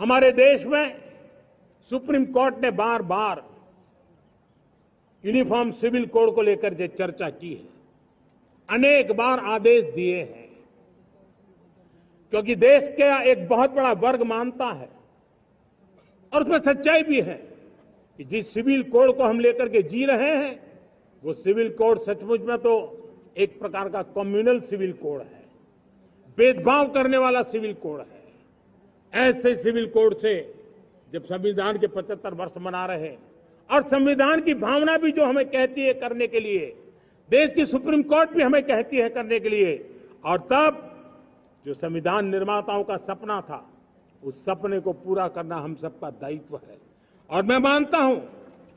हमारे देश में सुप्रीम कोर्ट ने बार बार यूनिफॉर्म सिविल कोड को लेकर जो चर्चा की है, अनेक बार आदेश दिए हैं, क्योंकि देश का एक बहुत बड़ा वर्ग मानता है और उसमें सच्चाई भी है कि जिस सिविल कोड को हम लेकर के जी रहे हैं वो सिविल कोड सचमुच में तो एक प्रकार का कम्युनल सिविल कोड है, भेदभाव करने वाला सिविल कोड है। ऐसे सिविल कोड से जब संविधान के 75 वर्ष मना रहे हैं और संविधान की भावना भी जो हमें कहती है करने के लिए, देश की सुप्रीम कोर्ट भी हमें कहती है करने के लिए, और तब जो संविधान निर्माताओं का सपना था उस सपने को पूरा करना हम सबका दायित्व है। और मैं मानता हूं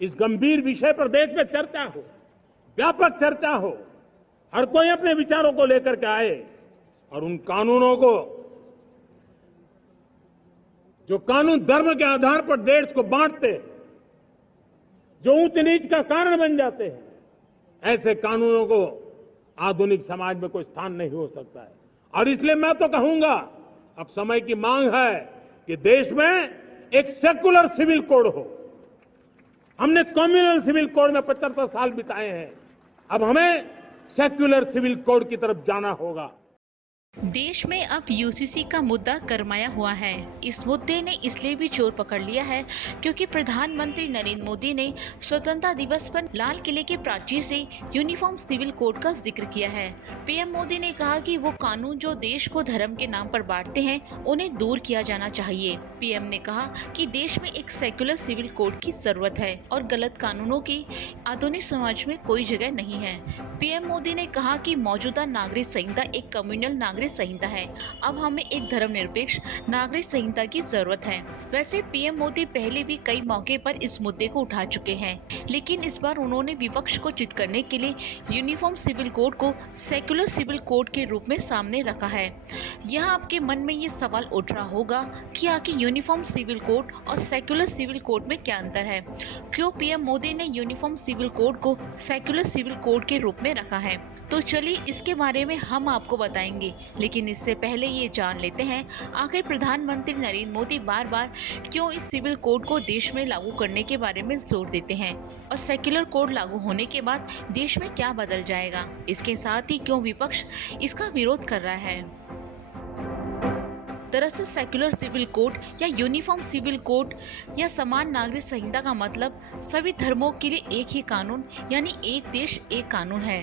इस गंभीर विषय पर देश में चर्चा हो, व्यापक चर्चा हो, हर कोई अपने विचारों को लेकर के आए और उन कानूनों को जो कानून धर्म के आधार पर देश को बांटते हैं, जो ऊंच नीच का कारण बन जाते हैं, ऐसे कानूनों को आधुनिक समाज में कोई स्थान नहीं हो सकता है। और इसलिए मैं तो कहूंगा अब समय की मांग है कि देश में एक सेकुलर सिविल कोड हो। हमने कम्युनल सिविल कोड में 75 साल बिताए हैं, अब हमें सेक्युलर सिविल कोड की तरफ जाना होगा। देश में अब यूसीसी का मुद्दा गरमाया हुआ है। इस मुद्दे ने इसलिए भी जोर पकड़ लिया है क्योंकि प्रधानमंत्री नरेंद्र मोदी ने स्वतंत्रता दिवस पर लाल किले के प्राचीर से यूनिफॉर्म सिविल कोड का जिक्र किया है। पीएम मोदी ने कहा कि वो कानून जो देश को धर्म के नाम पर बांटते हैं उन्हें दूर किया जाना चाहिए। पीएम ने कहा कि देश में एक सेक्युलर सिविल कोड की जरूरत है और गलत कानूनों की आधुनिक समाज में कोई जगह नहीं है। पीएम मोदी ने कहा कि मौजूदा नागरिक संहिता एक कम्युनल नागरिक संहिता है, अब हमें एक धर्मनिरपेक्ष नागरिक संहिता की जरूरत है। वैसे पीएम मोदी पहले भी कई मौके पर इस मुद्दे को उठा चुके हैं, लेकिन इस बार उन्होंने विपक्ष को चित करने के लिए यूनिफॉर्म सिविल कोड को सेक्युलर सिविल कोड के रूप में सामने रखा है। यहाँ आपके मन में ये सवाल उठ रहा होगा कि आखिर यूनिफॉर्म सिविल कोड और सेक्युलर सिविल कोड में क्या अंतर है, क्यों पीएम मोदी ने यूनिफॉर्म सिविल कोड को सेक्युलर सिविल कोड के रूप में रखा है। तो चलिए इसके बारे में हम आपको बताएंगे, लेकिन इससे पहले ये जान लेते हैं आखिर प्रधानमंत्री नरेंद्र मोदी बार बार क्यों इस सिविल कोड को देश में लागू करने के बारे में जोर देते हैं और सेक्युलर कोड लागू होने के बाद देश में क्या बदल जाएगा। इसके साथ ही क्यों विपक्ष इसका विरोध कर रहा है। दरअसल सेक्युलर सिविल कोड या यूनिफॉर्म सिविल कोड या समान नागरिक संहिता का मतलब सभी धर्मों के लिए एक ही कानून यानी एक देश एक कानून है।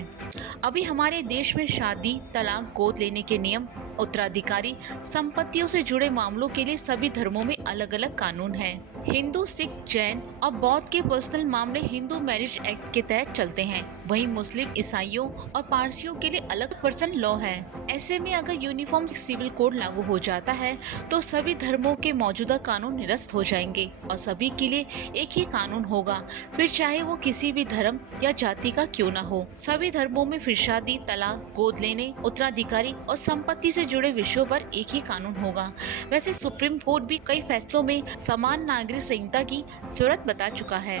अभी हमारे देश में शादी, तलाक, गोद लेने के नियम, उत्तराधिकारी, संपत्तियों से जुड़े मामलों के लिए सभी धर्मों में अलग अलग कानून हैं। हिंदू, सिख, जैन और बौद्ध के पर्सनल मामले हिंदू मैरिज एक्ट के तहत चलते हैं। वहीं मुस्लिम, ईसाइयों और पारसियों के लिए अलग पर्सनल लॉ है। ऐसे में अगर यूनिफॉर्म सिविल कोड लागू हो जाता है तो सभी धर्मों के मौजूदा कानून निरस्त हो जाएंगे और सभी के लिए एक ही कानून होगा, फिर चाहे वो किसी भी धर्म या जाति का क्यों ना हो। सभी धर्मों में फिर शादी, तलाक, गोद लेने, उत्तराधिकारी और संपत्ति से जुड़े विषयों पर एक ही कानून होगा। वैसे सुप्रीम कोर्ट भी कई फैसलों में समान नागरिक संहिता की जरूरत बता चुका है।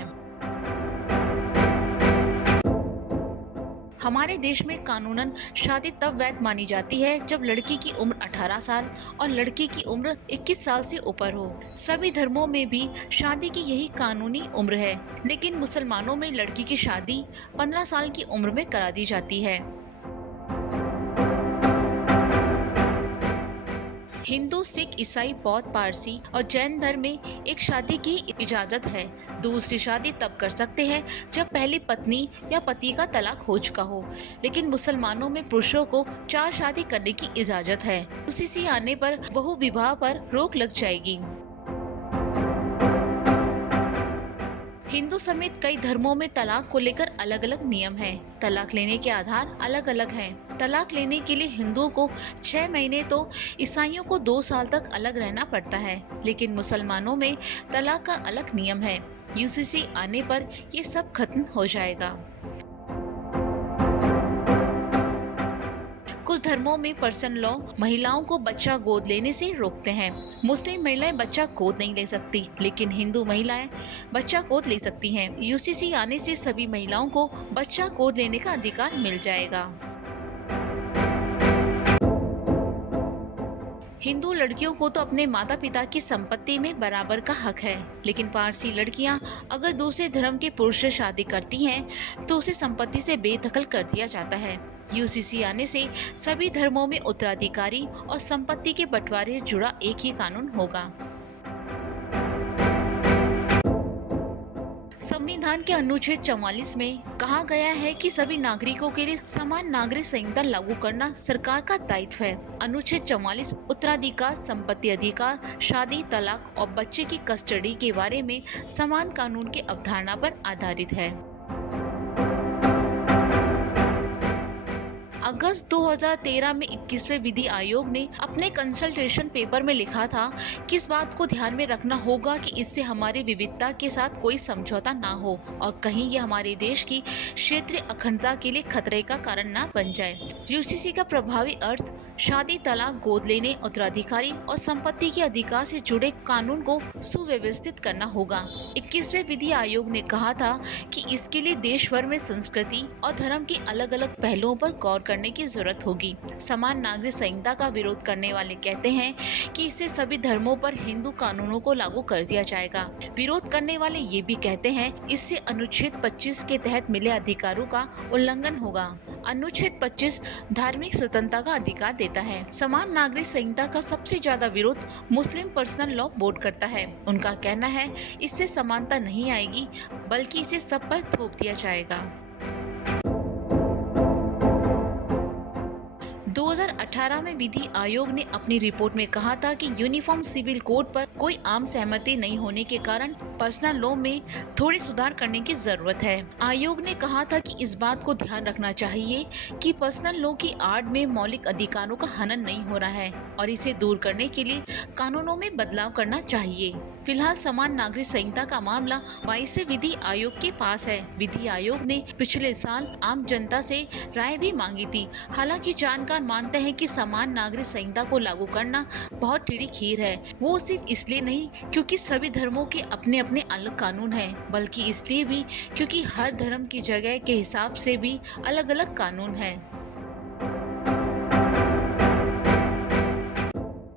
हमारे देश में कानूनन शादी तब वैध मानी जाती है जब लड़की की उम्र 18 साल और लड़के की उम्र 21 साल से ऊपर हो। सभी धर्मों में भी शादी की यही कानूनी उम्र है, लेकिन मुसलमानों में लड़की की शादी 15 साल की उम्र में करा दी जाती है। हिंदू, सिख, ईसाई, बौद्ध, पारसी और जैन धर्म में एक शादी की इजाजत है। दूसरी शादी तब कर सकते हैं जब पहली पत्नी या पति का तलाक हो चुका हो, लेकिन मुसलमानों में पुरुषों को 4 शादी करने की इजाजत है। यूसीसी आने पर बहु विवाह पर रोक लग जाएगी। हिंदू समेत कई धर्मों में तलाक को लेकर अलग अलग नियम हैं। तलाक लेने के आधार अलग अलग हैं। तलाक लेने के लिए हिंदुओं को 6 महीने तो ईसाइयों को 2 साल तक अलग रहना पड़ता है, लेकिन मुसलमानों में तलाक का अलग नियम है। यूसीसी आने पर ये सब खत्म हो जाएगा। कुछ धर्मों में पर्सनल लॉ महिलाओं को बच्चा गोद लेने से रोकते हैं। मुस्लिम महिलाएं बच्चा गोद नहीं ले सकती, लेकिन हिंदू महिलाएं बच्चा गोद ले सकती हैं। यूसीसी आने से सभी महिलाओं को बच्चा गोद लेने का अधिकार मिल जाएगा। हिंदू लड़कियों को तो अपने माता पिता की संपत्ति में बराबर का हक है, लेकिन पारसी लड़कियां अगर दूसरे धर्म के पुरुष से शादी करती हैं तो उसे संपत्ति से बेदखल कर दिया जाता है। यूसीसी आने से सभी धर्मों में उत्तराधिकारी और संपत्ति के बंटवारे से जुड़ा एक ही कानून होगा। संविधान के अनुच्छेद 44 में कहा गया है कि सभी नागरिकों के लिए समान नागरिक संहिता लागू करना सरकार का दायित्व है। अनुच्छेद 44 उत्तराधिकार, संपत्ति अधिकार, शादी, तलाक और बच्चे की कस्टडी के बारे में समान कानून की अवधारणा पर आधारित है। अगस्त 2013 में 21वें विधि आयोग ने अपने कंसल्टेशन पेपर में लिखा था कि इस बात को ध्यान में रखना होगा कि इससे हमारी विविधता के साथ कोई समझौता ना हो और कहीं ये हमारे देश की क्षेत्रीय अखंडता के लिए खतरे का कारण ना बन जाए। यूसीसी का प्रभावी अर्थ शादी, तलाक, गोद लेने, उत्तराधिकारी और संपत्ति के अधिकार से जुड़े कानून को सुव्यवस्थित करना होगा। 21वें विधि आयोग ने कहा था कि इसके लिए देश भर में संस्कृति और धर्म के अलग अलग पहलुओं पर गौर करने की जरूरत होगी। समान नागरिक संहिता का विरोध करने वाले कहते हैं कि इससे सभी धर्मों पर हिंदू कानूनों को लागू कर दिया जाएगा। विरोध करने वाले ये भी कहते हैं इससे अनुच्छेद 25 के तहत मिले अधिकारों का उल्लंघन होगा। अनुच्छेद 25 धार्मिक स्वतंत्रता का अधिकार देता है। समान नागरिक संहिता का सबसे ज्यादा विरोध मुस्लिम पर्सनल लॉ बोर्ड करता है। उनका कहना है इससे समानता नहीं आएगी बल्कि इसे सब पर थोप दिया जाएगा। 2018 में विधि आयोग ने अपनी रिपोर्ट में कहा था कि यूनिफॉर्म सिविल कोड पर कोई आम सहमति नहीं होने के कारण पर्सनल लॉ में थोड़ी सुधार करने की जरूरत है। आयोग ने कहा था कि इस बात को ध्यान रखना चाहिए कि पर्सनल लॉ की आड़ में मौलिक अधिकारों का हनन नहीं हो रहा है और इसे दूर करने के लिए कानूनों में बदलाव करना चाहिए। फिलहाल समान नागरिक संहिता का मामला 22वें विधि आयोग के पास है। विधि आयोग ने पिछले साल आम जनता से राय भी मांगी थी। हालांकि जानकार मानते हैं कि समान नागरिक संहिता को लागू करना बहुत टेढ़ी खीर है। वो सिर्फ इसलिए नहीं क्योंकि सभी धर्मों के अपने अपने अलग कानून हैं, बल्कि इसलिए भी क्योंकि हर धर्म की जगह के हिसाब से भी अलग अलग कानून हैं।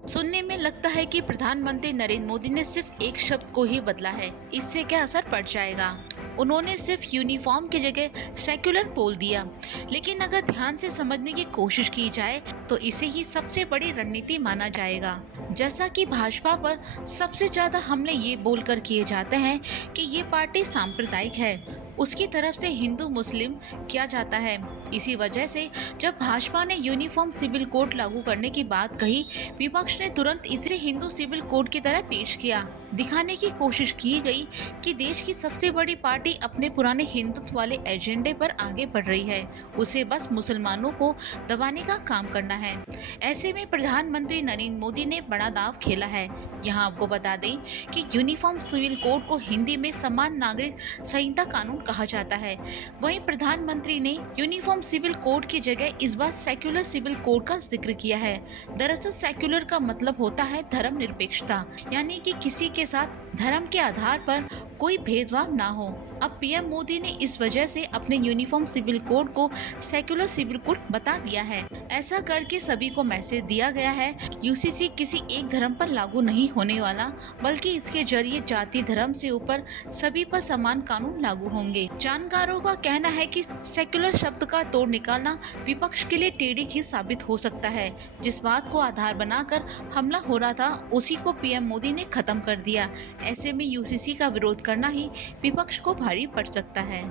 सुनने में लगता है कि प्रधानमंत्री नरेंद्र मोदी ने सिर्फ एक शब्द को ही बदला है। इससे क्या असर पड़ जाएगा? उन्होंने सिर्फ यूनिफॉर्म की जगह सेक्युलर बोल दिया, लेकिन अगर ध्यान से समझने की कोशिश की जाए तो इसे ही सबसे बड़ी रणनीति माना जाएगा। जैसा कि भाजपा पर सबसे ज्यादा हमले ये बोलकर किए जाते हैं कि ये पार्टी सांप्रदायिक है, उसकी तरफ से हिंदू मुस्लिम किया जाता है। इसी वजह से जब भाजपा ने यूनिफॉर्म सिविल कोड लागू करने की बात कही, विपक्ष ने तुरंत इसे हिंदू सिविल कोड की तरह पेश किया। दिखाने की कोशिश की गई कि देश की सबसे बड़ी पार्टी अपने पुराने हिंदुत्व वाले एजेंडे पर आगे बढ़ रही है, उसे बस मुसलमानों को दबाने का काम करना है। ऐसे में प्रधानमंत्री नरेंद्र मोदी ने बड़ा दांव खेला है। यहाँ आपको बता दें कि यूनिफॉर्म सिविल कोड को हिंदी में समान नागरिक संहिता कानून कहा जाता है। वहीं प्रधानमंत्री ने यूनिफॉर्म सिविल कोड की जगह इस बार सेक्युलर सिविल कोड का जिक्र किया है। दरअसल सेक्युलर का मतलब होता है धर्मनिरपेक्षता, यानी कि किसी के साथ धर्म के आधार पर कोई भेदभाव ना हो। अब पीएम मोदी ने इस वजह से अपने यूनिफॉर्म सिविल कोड को सेक्युलर सिविल कोड बता दिया है। ऐसा करके सभी को मैसेज दिया गया है यूसीसी किसी एक धर्म पर लागू नहीं होने वाला, बल्कि इसके जरिए जाति धर्म से ऊपर सभी पर समान कानून लागू होंगे। जानकारों का कहना है कि सेक्युलर शब्द का तोड़ निकालना विपक्ष के लिए टेढ़ी खीर साबित हो सकता है। जिस बात को आधार बनाकर हमला हो रहा था उसी को पीएम मोदी ने खत्म कर दिया। ऐसे में यूसीसी का विरोध करना ही विपक्ष को भारी पड़ सकता है।